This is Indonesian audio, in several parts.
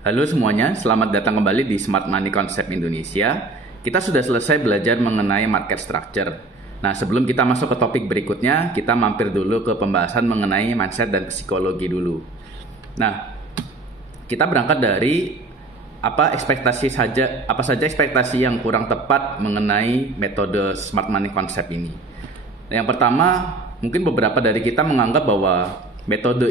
Halo semuanya, selamat datang kembali di Smart Money Concept Indonesia. Kita sudah selesai belajar mengenai market structure. Nah, sebelum kita masuk ke topik berikutnya, kita mampir dulu ke pembahasan mengenai mindset dan psikologi dulu. Nah, kita berangkat dari apa saja ekspektasi yang kurang tepat mengenai metode Smart Money Concept ini. Yang pertama, mungkin beberapa dari kita menganggap bahwa metode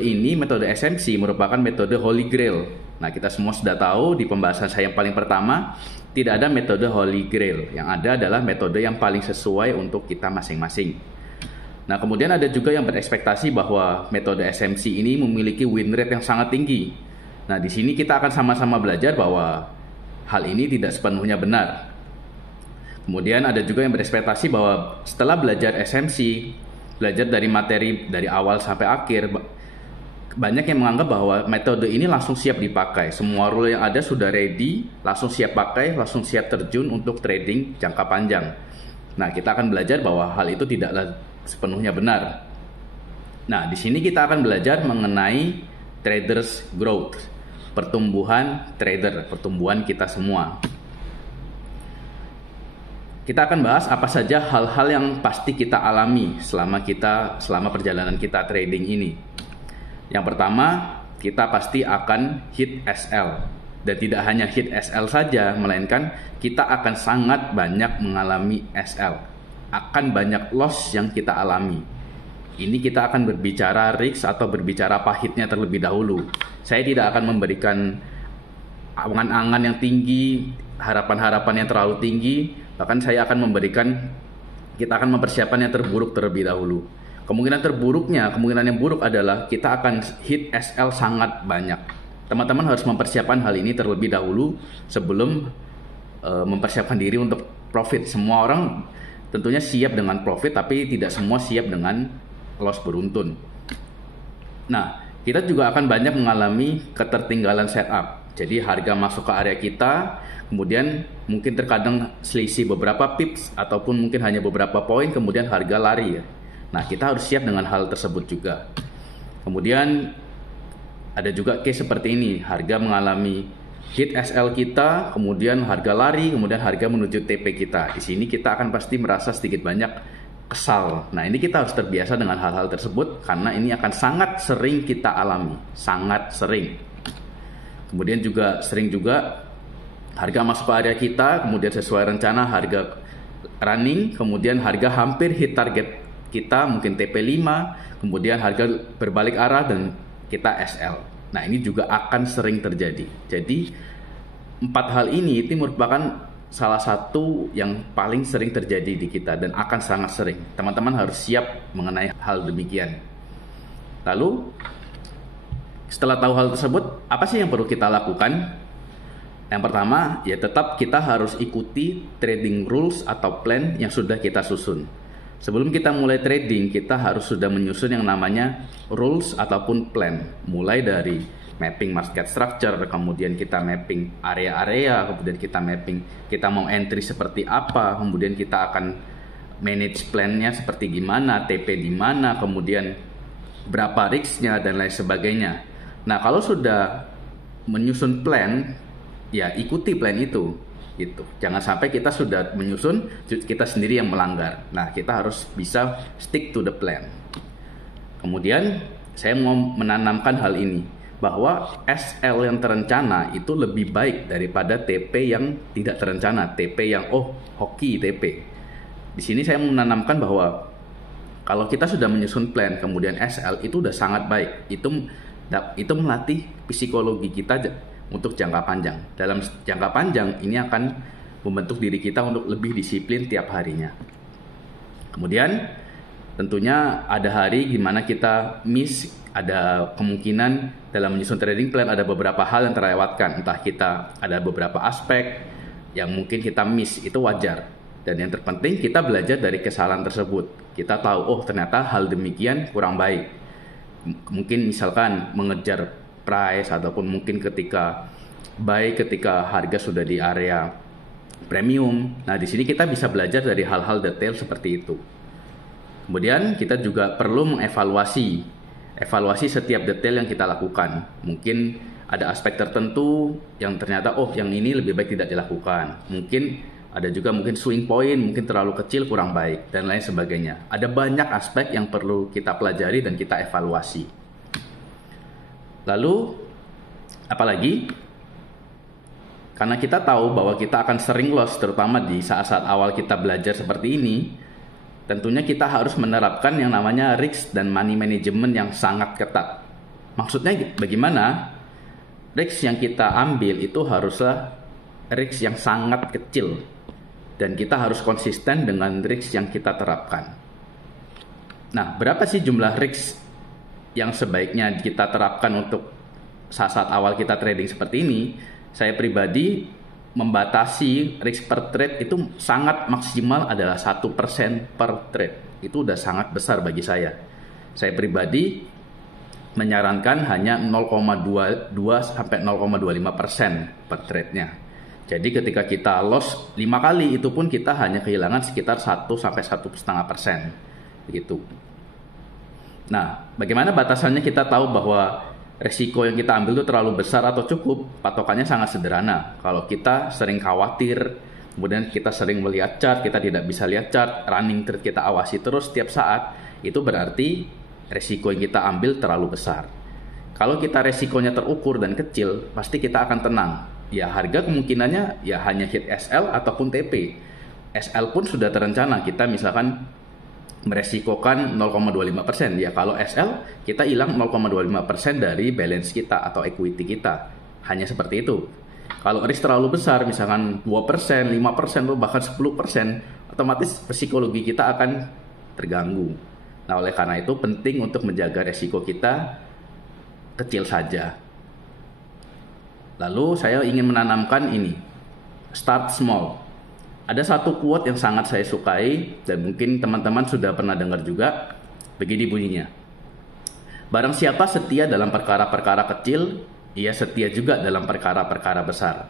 SMC merupakan metode Holy Grail. Nah, kita semua sudah tahu di pembahasan saya yang paling pertama, tidak ada metode Holy Grail. Yang ada adalah metode yang paling sesuai untuk kita masing-masing. Nah, kemudian ada juga yang berekspektasi bahwa metode SMC ini memiliki win rate yang sangat tinggi. Nah, di sini kita akan sama-sama belajar bahwa hal ini tidak sepenuhnya benar. Kemudian ada juga yang berekspektasi bahwa setelah belajar SMC, belajar dari materi dari awal sampai akhir, banyak yang menganggap bahwa metode ini langsung siap dipakai. Semua rule yang ada sudah ready, langsung siap pakai, langsung siap terjun untuk trading jangka panjang. Nah, kita akan belajar bahwa hal itu tidaklah sepenuhnya benar. Nah, di sini kita akan belajar mengenai traders growth, pertumbuhan trader, pertumbuhan kita semua. Kita akan bahas apa saja hal-hal yang pasti kita alami selama perjalanan kita trading ini. Yang pertama, kita pasti akan hit SL. Dan tidak hanya hit SL saja, melainkan kita akan sangat banyak mengalami SL. Akan banyak loss yang kita alami. Ini kita akan berbicara risk atau berbicara pahitnya terlebih dahulu. Saya tidak akan memberikan angan-angan yang tinggi, harapan-harapan yang terlalu tinggi. Bahkan kita akan mempersiapkan yang terburuk terlebih dahulu. Kemungkinan yang buruk adalah kita akan hit SL sangat banyak. Teman-teman harus mempersiapkan hal ini terlebih dahulu sebelum mempersiapkan diri untuk profit. Semua orang tentunya siap dengan profit, tapi tidak semua siap dengan loss beruntun. Nah, kita juga akan banyak mengalami ketertinggalan setup. Jadi harga masuk ke area kita, kemudian mungkin terkadang selisih beberapa pips ataupun mungkin hanya beberapa poin, kemudian harga lari ya. Nah, kita harus siap dengan hal tersebut juga. Kemudian ada juga case seperti ini, harga mengalami hit SL kita, kemudian harga lari, kemudian harga menuju TP kita. Di sini kita akan pasti merasa sedikit banyak kesal. Nah, ini kita harus terbiasa dengan hal-hal tersebut karena ini akan sangat sering kita alami, sangat sering. Kemudian juga sering juga harga masuk ke area kita, kemudian sesuai rencana harga running, kemudian harga hampir hit target kita, mungkin TP5, kemudian harga berbalik arah dan kita SL. Nah, ini juga akan sering terjadi. Jadi 4 hal ini itu merupakan salah satu yang paling sering terjadi di kita dan akan sangat sering. Teman-teman harus siap mengenai hal demikian. Lalu setelah tahu hal tersebut, apa sih yang perlu kita lakukan? Yang pertama, ya tetap kita harus ikuti trading rules atau plan yang sudah kita susun. Sebelum kita mulai trading, kita harus sudah menyusun yang namanya rules ataupun plan. Mulai dari mapping market structure, kemudian kita mapping area-area, kemudian kita mapping kita mau entry seperti apa, kemudian kita akan manage plan-nya seperti gimana, TP di mana, kemudian berapa risk-nya dan lain sebagainya. Nah, kalau sudah menyusun plan, ya ikuti plan itu. Gitu. Jangan sampai kita sudah menyusun, kita sendiri yang melanggar. Nah, kita harus bisa stick to the plan. Kemudian, saya mau menanamkan hal ini, bahwa SL yang terencana itu lebih baik daripada TP yang tidak terencana, TP yang hoki TP. Di sini saya mau menanamkan bahwa kalau kita sudah menyusun plan, kemudian SL itu udah sangat baik. Itu melatih psikologi kita untuk jangka panjang. Dalam jangka panjang ini akan membentuk diri kita untuk lebih disiplin tiap harinya. Kemudian tentunya ada hari gimana kita miss, ada kemungkinan dalam menyusun trading plan ada beberapa hal yang terlewatkan. Entah kita ada beberapa aspek yang mungkin kita miss, itu wajar. Dan yang terpenting kita belajar dari kesalahan tersebut. Kita tahu, ternyata hal demikian kurang baik. Mungkin misalkan mengejar price ataupun mungkin ketika harga sudah di area premium. Nah, di sini kita bisa belajar dari hal-hal detail seperti itu. Kemudian kita juga perlu mengevaluasi setiap detail yang kita lakukan. Mungkin ada aspek tertentu yang ternyata yang ini lebih baik tidak dilakukan. Mungkin ada juga swing point, mungkin terlalu kecil, kurang baik, dan lain sebagainya. Ada banyak aspek yang perlu kita pelajari dan kita evaluasi. Lalu, apalagi? Karena kita tahu bahwa kita akan sering loss, terutama di saat-saat awal kita belajar seperti ini, tentunya kita harus menerapkan yang namanya risk dan money management yang sangat ketat. Maksudnya bagaimana? Risk yang kita ambil itu haruslah risk yang sangat kecil. Dan kita harus konsisten dengan risk yang kita terapkan. Nah, berapa sih jumlah risk yang sebaiknya kita terapkan untuk saat-saat awal kita trading seperti ini? Saya pribadi membatasi risk per trade itu sangat maksimal adalah 1% per trade. Itu udah sangat besar bagi saya. Saya pribadi menyarankan hanya 0,22 sampai 0,25% per trade-nya. Jadi ketika kita loss 5 kali, itu pun kita hanya kehilangan sekitar 1 sampai 1,5%. Begitu. Nah, bagaimana batasannya kita tahu bahwa resiko yang kita ambil itu terlalu besar atau cukup? Patokannya sangat sederhana. Kalau kita sering khawatir, kemudian kita sering melihat chart, kita tidak bisa lihat chart, running trade kita awasi terus setiap saat, itu berarti resiko yang kita ambil terlalu besar. Kalau kita resikonya terukur dan kecil, pasti kita akan tenang. Ya, harga kemungkinannya ya hanya hit SL ataupun TP. SL pun sudah terencana, kita misalkan meresikokan 0,25%. Ya, kalau SL kita hilang 0,25% dari balance kita atau equity kita. Hanya seperti itu. Kalau risk terlalu besar, misalkan 2%, 5%, atau bahkan 10%, otomatis psikologi kita akan terganggu. Nah, oleh karena itu penting untuk menjaga resiko kita kecil saja. Lalu saya ingin menanamkan ini, start small. Ada satu quote yang sangat saya sukai dan mungkin teman-teman sudah pernah dengar juga. Begini bunyinya. Barang siapa setia dalam perkara-perkara kecil, ia setia juga dalam perkara-perkara besar.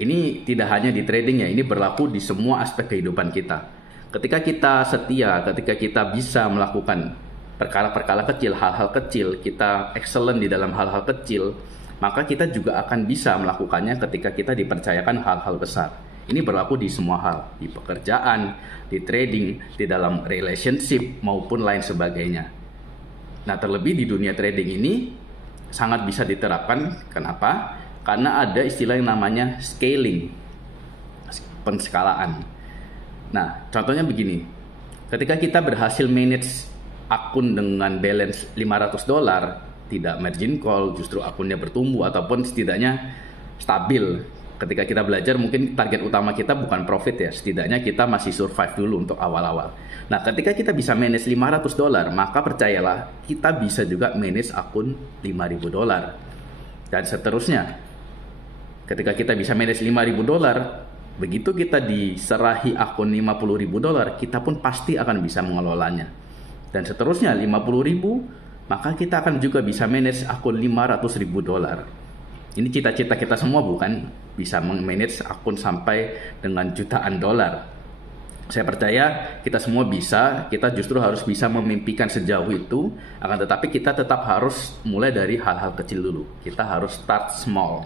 Ini tidak hanya di trading ya, ini berlaku di semua aspek kehidupan kita. Ketika kita setia, ketika kita bisa melakukan perkara-perkara kecil, hal-hal kecil, kita excellent di dalam hal-hal kecil, maka kita juga akan bisa melakukannya ketika kita dipercayakan hal-hal besar. Ini berlaku di semua hal, di pekerjaan, di trading, di dalam relationship, maupun lain sebagainya. Nah, terlebih di dunia trading ini sangat bisa diterapkan. Kenapa? Karena ada istilah yang namanya scaling, penskalaan. Nah, contohnya begini. Ketika kita berhasil manage akun dengan balance $500, tidak margin call, justru akunnya bertumbuh ataupun setidaknya stabil. Ketika kita belajar mungkin target utama kita bukan profit ya, setidaknya kita masih survive dulu untuk awal-awal. Nah, ketika kita bisa manage $500, maka percayalah kita bisa juga manage akun $5.000 dan seterusnya. Ketika kita bisa manage $5.000, begitu kita diserahi akun $50.000, kita pun pasti akan bisa mengelolanya. Dan seterusnya 50.000, maka kita akan juga bisa manage akun $500.000. Ini cita-cita kita semua bukan? Bisa manage akun sampai dengan jutaan dolar. Saya percaya kita semua bisa, kita justru harus bisa memimpikan sejauh itu. Akan tetapi kita tetap harus mulai dari hal-hal kecil dulu. Kita harus start small.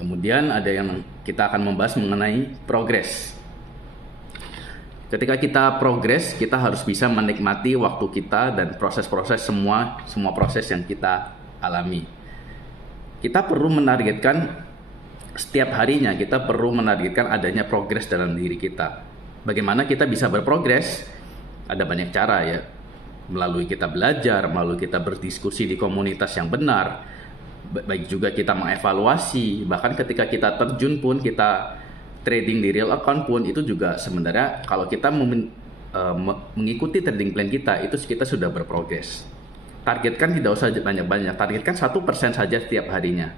Kemudian ada yang kita akan membahas mengenai progress. Ketika kita progres, kita harus bisa menikmati waktu kita dan proses-proses semua proses yang kita alami. Kita perlu menargetkan setiap harinya, kita perlu menargetkan adanya progres dalam diri kita. Bagaimana kita bisa berprogres? Ada banyak cara ya. Melalui kita belajar, melalui kita berdiskusi di komunitas yang benar, baik juga kita mengevaluasi, bahkan ketika kita terjun pun kita trading di real account pun itu juga sebenarnya kalau kita mengikuti trading plan kita itu kita sudah berprogres. Targetkan tidak usah banyak-banyak, targetkan 1% saja setiap harinya.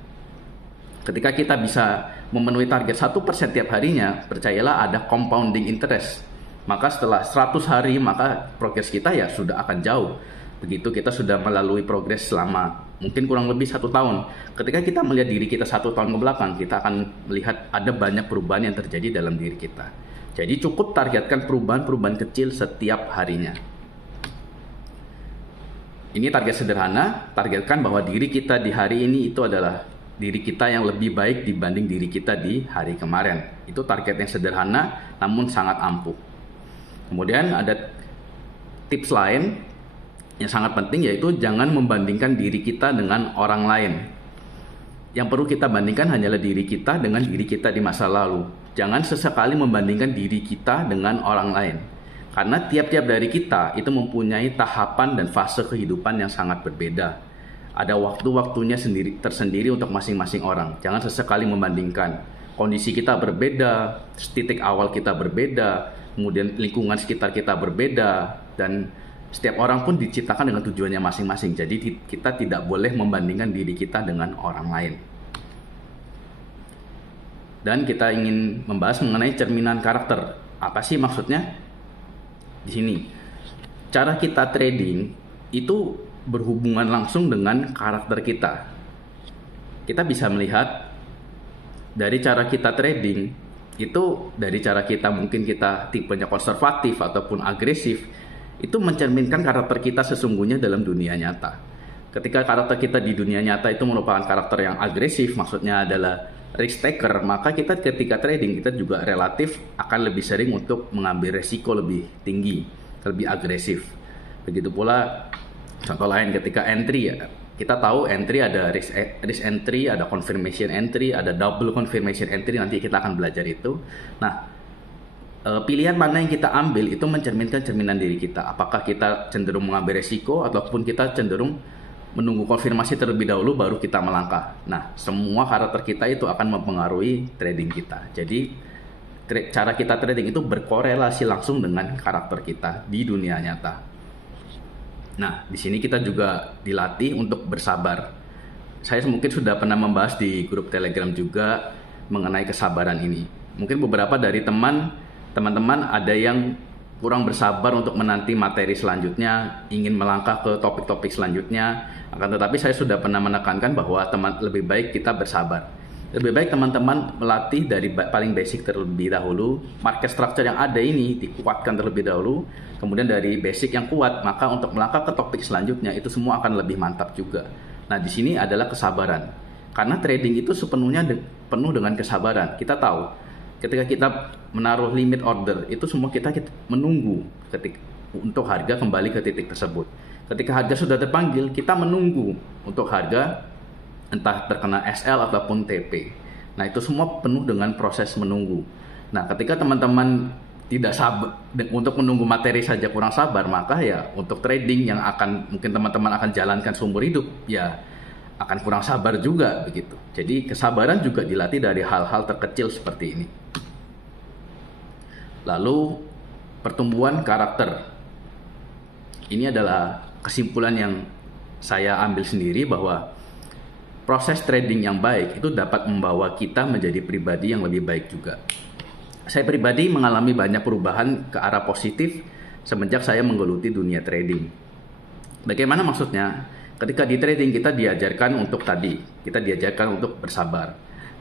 Ketika kita bisa memenuhi target 1% tiap harinya, percayalah ada compounding interest. Maka setelah 100 hari maka progres kita ya sudah akan jauh. Begitu kita sudah melalui progres selama mungkin kurang lebih 1 tahun. Ketika kita melihat diri kita 1 tahun ke belakang, kita akan melihat ada banyak perubahan yang terjadi dalam diri kita. Jadi cukup targetkan perubahan-perubahan kecil setiap harinya. Ini target sederhana, targetkan bahwa diri kita di hari ini itu adalah diri kita yang lebih baik dibanding diri kita di hari kemarin. Itu target yang sederhana namun sangat ampuh. Kemudian ada tips lain yang sangat penting, yaitu jangan membandingkan diri kita dengan orang lain. Yang perlu kita bandingkan hanyalah diri kita dengan diri kita di masa lalu. Jangan sesekali membandingkan diri kita dengan orang lain. Karena tiap-tiap dari kita itu mempunyai tahapan dan fase kehidupan yang sangat berbeda. Ada waktu-waktunya tersendiri untuk masing-masing orang. Jangan sesekali membandingkan. Kondisi kita berbeda, titik awal kita berbeda, kemudian lingkungan sekitar kita berbeda, dan setiap orang pun diciptakan dengan tujuannya masing-masing. Jadi kita tidak boleh membandingkan diri kita dengan orang lain. Dan kita ingin membahas mengenai cerminan karakter. Apa sih maksudnya? Di sini, cara kita trading itu berhubungan langsung dengan karakter kita. Kita bisa melihat dari cara kita trading itu, dari cara kita mungkin kita tipenya konservatif ataupun agresif, itu mencerminkan karakter kita sesungguhnya dalam dunia nyata. Ketika karakter kita di dunia nyata itu merupakan karakter yang agresif, maksudnya adalah risk taker, maka kita ketika trading kita juga relatif akan lebih sering untuk mengambil resiko lebih tinggi, lebih agresif. Begitu pula contoh lain ketika entry, ya. Kita tahu entry ada risk entry, ada confirmation entry, ada double confirmation entry, nanti kita akan belajar itu. Nah, pilihan mana yang kita ambil itu mencerminkan cerminan diri kita. Apakah kita cenderung mengambil resiko ataupun kita cenderung menunggu konfirmasi terlebih dahulu baru kita melangkah. Nah, semua karakter kita itu akan mempengaruhi trading kita. Jadi, cara kita trading itu berkorelasi langsung dengan karakter kita di dunia nyata. Nah, di sini kita juga dilatih untuk bersabar. Saya mungkin sudah pernah membahas di grup Telegram juga mengenai kesabaran ini. Mungkin beberapa dari teman-teman ada yang kurang bersabar untuk menanti materi selanjutnya, ingin melangkah ke topik-topik selanjutnya. Akan tetapi saya sudah pernah menekankan bahwa lebih baik kita bersabar. Lebih baik teman-teman melatih dari paling basic terlebih dahulu. Market structure yang ada ini dikuatkan terlebih dahulu. Kemudian dari basic yang kuat, maka untuk melangkah ke topik selanjutnya itu semua akan lebih mantap juga. Nah, di sini adalah kesabaran. Karena trading itu sepenuhnya penuh dengan kesabaran. Kita tahu ketika kita menaruh limit order, itu semua kita menunggu untuk harga kembali ke titik tersebut. Ketika harga sudah terpanggil, kita menunggu untuk harga entah terkena SL ataupun TP. Nah, itu semua penuh dengan proses menunggu. Nah, ketika teman-teman tidak sabar untuk menunggu materi saja kurang sabar, maka ya untuk trading yang mungkin teman-teman akan jalankan seumur hidup, ya akan kurang sabar juga begitu. Jadi kesabaran juga dilatih dari hal-hal terkecil seperti ini. Lalu pertumbuhan karakter. Ini adalah kesimpulan yang saya ambil sendiri bahwa proses trading yang baik itu dapat membawa kita menjadi pribadi yang lebih baik juga. Saya pribadi mengalami banyak perubahan ke arah positif semenjak saya menggeluti dunia trading. Bagaimana maksudnya? Ketika di trading kita diajarkan untuk bersabar.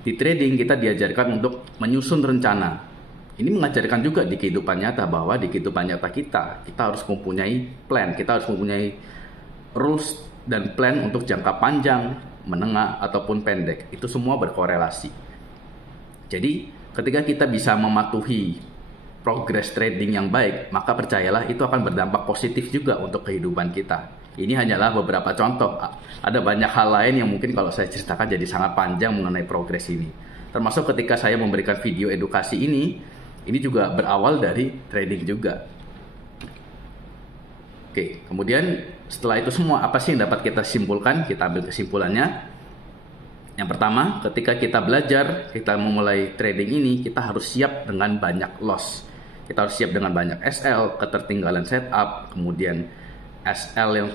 Di trading kita diajarkan untuk menyusun rencana. Ini mengajarkan juga di kehidupan nyata bahwa di kehidupan nyata kita harus mempunyai plan, kita harus mempunyai rules dan plan untuk jangka panjang, menengah ataupun pendek. Itu semua berkorelasi. Jadi ketika kita bisa mematuhi progress trading yang baik, maka percayalah itu akan berdampak positif juga untuk kehidupan kita. Ini hanyalah beberapa contoh. Ada banyak hal lain yang mungkin kalau saya ceritakan jadi sangat panjang mengenai progres ini. Termasuk ketika saya memberikan video edukasi ini juga berawal dari trading juga. Oke, kemudian setelah itu semua apa sih yang dapat kita simpulkan? Kita ambil kesimpulannya. Yang pertama, ketika kita belajar, kita memulai trading ini, kita harus siap dengan banyak loss. Kita harus siap dengan banyak SL, ketertinggalan setup, kemudian SL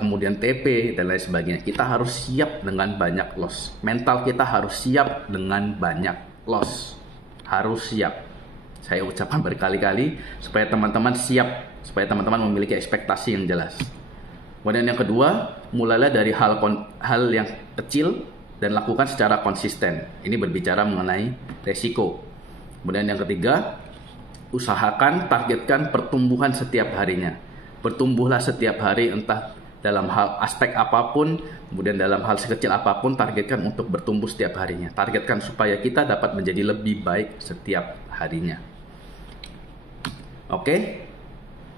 kemudian TP dan lain sebagainya. Kita harus siap dengan banyak loss. Mental kita harus siap dengan banyak loss. Harus siap. Saya ucapkan berkali-kali supaya teman-teman siap, supaya teman-teman memiliki ekspektasi yang jelas. Kemudian yang kedua, mulailah dari hal yang kecil dan lakukan secara konsisten. Ini berbicara mengenai resiko. Kemudian yang ketiga, usahakan targetkan pertumbuhan setiap harinya. Bertumbuhlah setiap hari, entah dalam hal aspek apapun, kemudian dalam hal sekecil apapun, targetkan untuk bertumbuh setiap harinya. Targetkan supaya kita dapat menjadi lebih baik setiap harinya. Oke,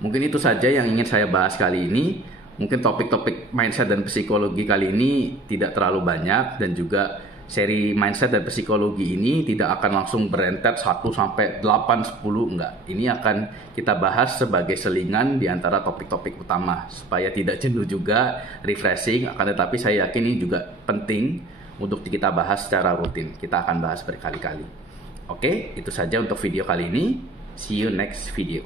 mungkin itu saja yang ingin saya bahas kali ini. Mungkin topik-topik mindset dan psikologi kali ini tidak terlalu banyak, dan juga seri mindset dan psikologi ini tidak akan langsung berentet 1 sampai 8, 10, enggak. Ini akan kita bahas sebagai selingan di antara topik-topik utama supaya tidak jenuh juga, refreshing. Akan tetapi saya yakin ini juga penting untuk kita bahas secara rutin. Kita akan bahas berkali-kali. Oke, itu saja untuk video kali ini. See you next video.